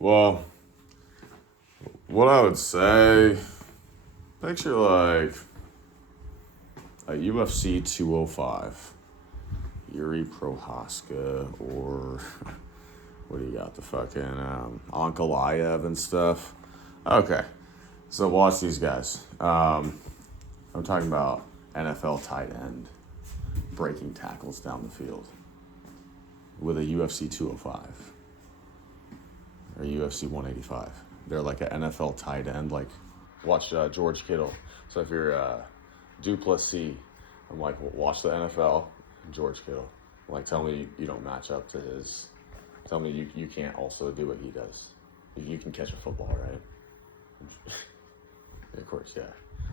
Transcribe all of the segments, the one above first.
Well, what I would say, picture like a UFC 205, Yuri Prohaska, or what do you got, the fucking Ankalaev and stuff. Okay, so watch these guys. I'm talking about NFL tight end breaking tackles down the field with a UFC 205 or UFC 185. They're like an NFL tight end. Like, watch George Kittle. So if you're Duplessis, I'm like, well, watch the NFL, George Kittle. Like, tell me you don't match up to his. Tell me you can't also do what he does. You can catch a football, right? Of course, yeah.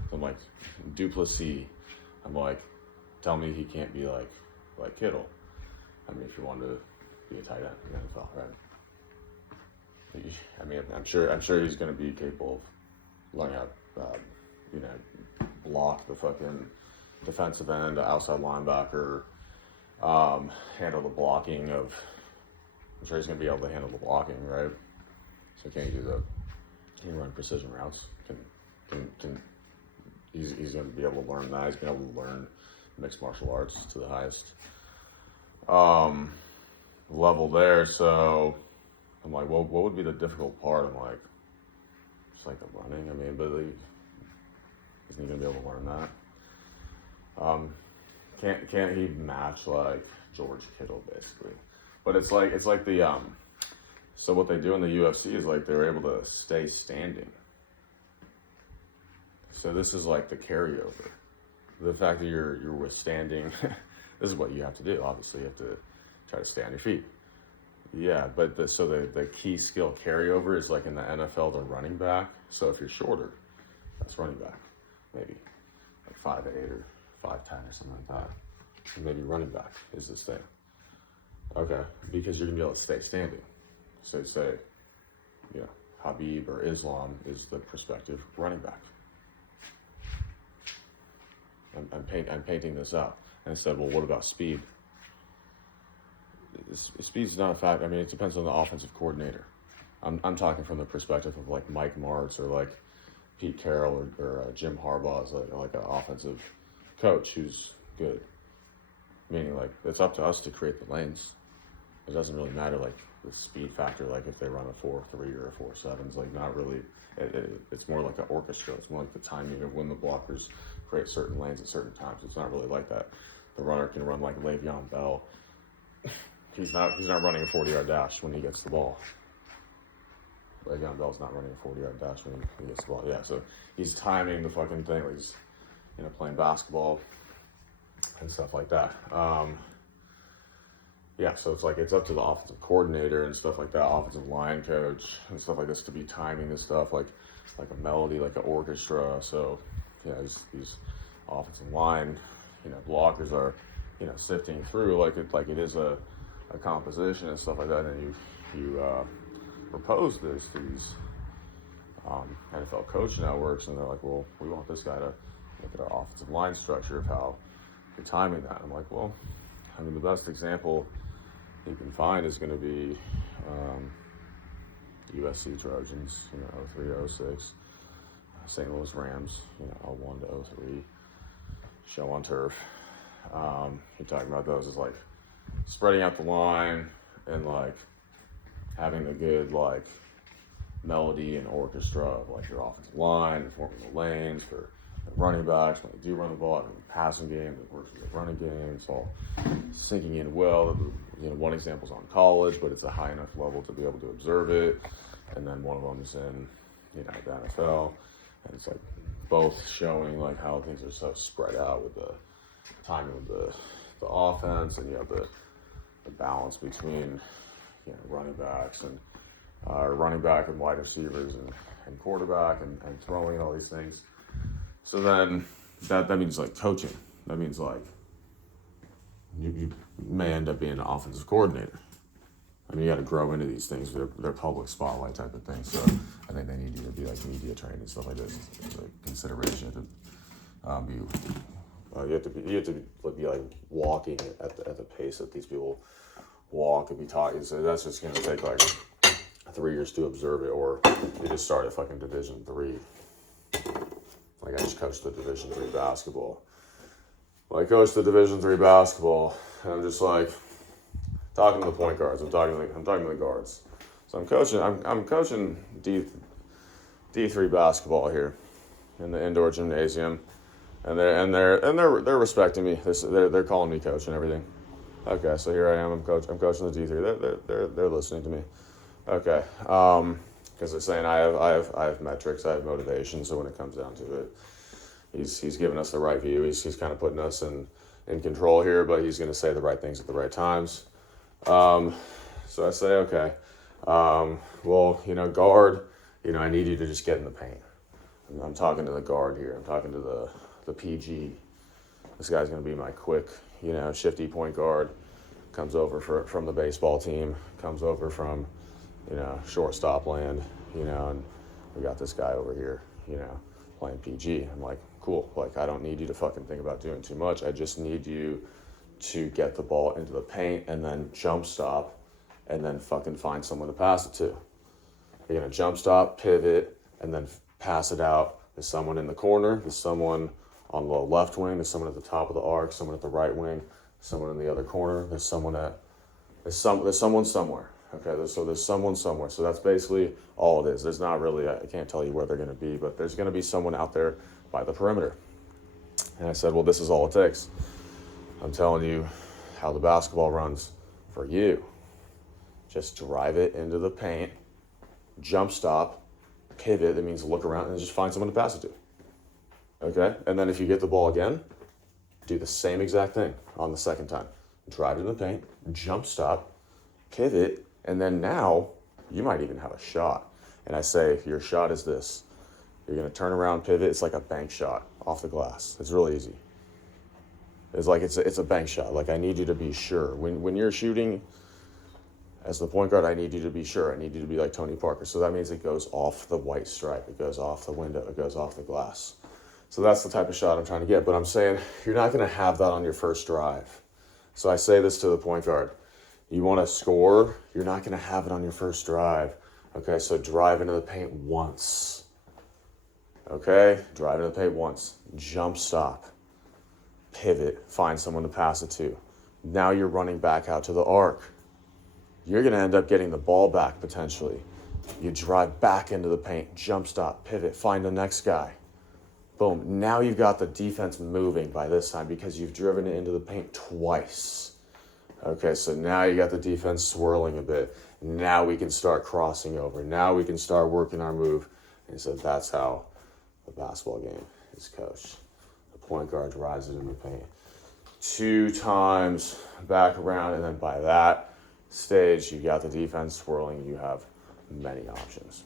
So I'm like, Duplessis. I'm like, tell me he can't be like Kittle. I mean, if you want to be a tight end in the NFL, right? I mean, I'm sure he's going to be capable of learning how, block the fucking defensive end, outside linebacker, handle the blocking of. I'm sure he's going to be able to handle the blocking, right? So can he run precision routes? He's going to be able to learn that. He's going to be able to learn mixed martial arts to the highest level there. So I'm like, well, what would be the difficult part? I'm like, just like the running. I mean, but isn't he going to be able to learn that? Can't he match like George Kittle basically? But it's like the so what they do in the UFC is like they're able to stay standing. So this is like the carryover. The fact that you're withstanding, this is what you have to do. Obviously, you have to try to stay on your feet. Yeah, but the key skill carryover is like in the NFL, the running back. So if you're shorter, that's running back, maybe like 5'8" or 5'10" or something like that. And maybe running back is this thing. Okay, because you're gonna be able to stay standing. So say, Habib or Islam is the prospective running back. I'm painting this out. And I said, well, what about speed? Speed's not a fact. I mean, it depends on the offensive coordinator. I'm talking from the perspective of like Mike Martz or like Pete Carroll or Jim Harbaugh is like an offensive coach who's good. Meaning like it's up to us to create the lanes. It doesn't really matter like the speed factor, like if they run a 4.3 or a 4.7. It's like not really. It's more like an orchestra. It's more like the timing of when the blockers create certain lanes at certain times. It's not really like that. The runner can run like Le'Veon Bell. He's not running a 40-yard dash when he gets the ball. Le'Veon Bell's not running a 40-yard dash when he gets the ball. Yeah, so he's timing the fucking thing. Like he's playing basketball and stuff like that. Yeah, so it's like it's up to the offensive coordinator and stuff like that, offensive line coach and stuff like this to be timing this stuff like a melody, like an orchestra. So yeah, these offensive line, blockers are, sifting through like it is a composition and stuff like that, and you propose this to these NFL coach networks, and they're like, well, we want this guy to look at our offensive line structure of how you're timing that. I'm like, well, I mean, the best example you can find is going to be USC Trojans, 03 to 06, St. Louis Rams, 01 to 03, show on turf. You're talking about those as like spreading out the line and like having a good like melody and orchestra of like your offensive line and forming the lanes for the running backs when they do run the ball, and the passing game, it works with the running game. It's all sinking in well. One example's on college, but it's a high enough level to be able to observe it. And then one of them is in, the NFL, and it's like both showing like how things are so spread out with the timing of the offense, and you have the balance between running backs and running back and wide receivers and quarterback and throwing all these things. So then that means like coaching. That means like you may end up being an offensive coordinator. I mean, you got to grow into these things. They're public spotlight type of things. So I think they need you to be like media trained and stuff like this. It's like consideration you have to be like walking at the pace that these people walk and be talking. So that's just going to take like 3 years to observe it, or you just start at fucking Division 3. Like, I just coached the Division 3 basketball. Well, I coached the Division 3 basketball, and I'm just like talking to the point guards. I'm talking to the guards. So I'm coaching D3 basketball here in the indoor gymnasium, and they're respecting me. They're calling me coach and everything. Okay, so here I am. I'm coaching the D3. They're listening to me. Okay, because they're saying I have metrics, I have motivation. So when it comes down to it, he's giving us the right view. He's kind of putting us in control here, but he's going to say the right things at the right times. So I say, okay, well, guard, I need you to just get in the paint. And I'm talking to the guard here. I'm talking to the PG. This guy's going to be my quick, shifty point guard. Comes over from the baseball team. Comes over from, shortstop land, and we got this guy over here, playing PG. I'm like, cool. Like, I don't need you to fucking think about doing too much. I just need you to get the ball into the paint and then jump stop and then fucking find someone to pass it to. You're going to jump stop, pivot, and then pass it out. There's someone in the corner. There's someone on the left wing. There's someone at the top of the arc. Someone at the right wing. Someone in the other corner. There's someone somewhere. Okay, so there's someone somewhere. So that's basically all it is. There's not really, I can't tell you where they're going to be, but there's going to be someone out there by the perimeter. And I said, well, this is all it takes. I'm telling you how the basketball runs for you. Just drive it into the paint, jump stop, pivot. That means look around and just find someone to pass it to. Okay? And then if you get the ball again, do the same exact thing on the second time. Drive it in the paint, jump stop, pivot, and then now you might even have a shot. And I say, your shot is this. You're going to turn around, pivot. It's like a bank shot off the glass. It's really easy. It's like it's a bank shot. Like, I need you to be sure. When you're shooting as the point guard, I need you to be sure. I need you to be like Tony Parker. So that means it goes off the white stripe. It goes off the window. It goes off the glass. So that's the type of shot I'm trying to get. But I'm saying you're not going to have that on your first drive. So I say this to the point guard. You want to score, you're not going to have it on your first drive. Okay, so drive into the paint once. Okay, drive into the paint once. Jump stop. Pivot. Find someone to pass it to. Now you're running back out to the arc. You're going to end up getting the ball back potentially. You drive back into the paint. Jump stop. Pivot. Find the next guy. Boom. Now you've got the defense moving by this time because you've driven it into the paint twice. Okay, so now you got the defense swirling a bit. Now we can start crossing over. Now we can start working our move. And so that's how the basketball game is coached. The point guard drives it in the paint 2 times, back around, and then by that stage, you got the defense swirling. You have many options.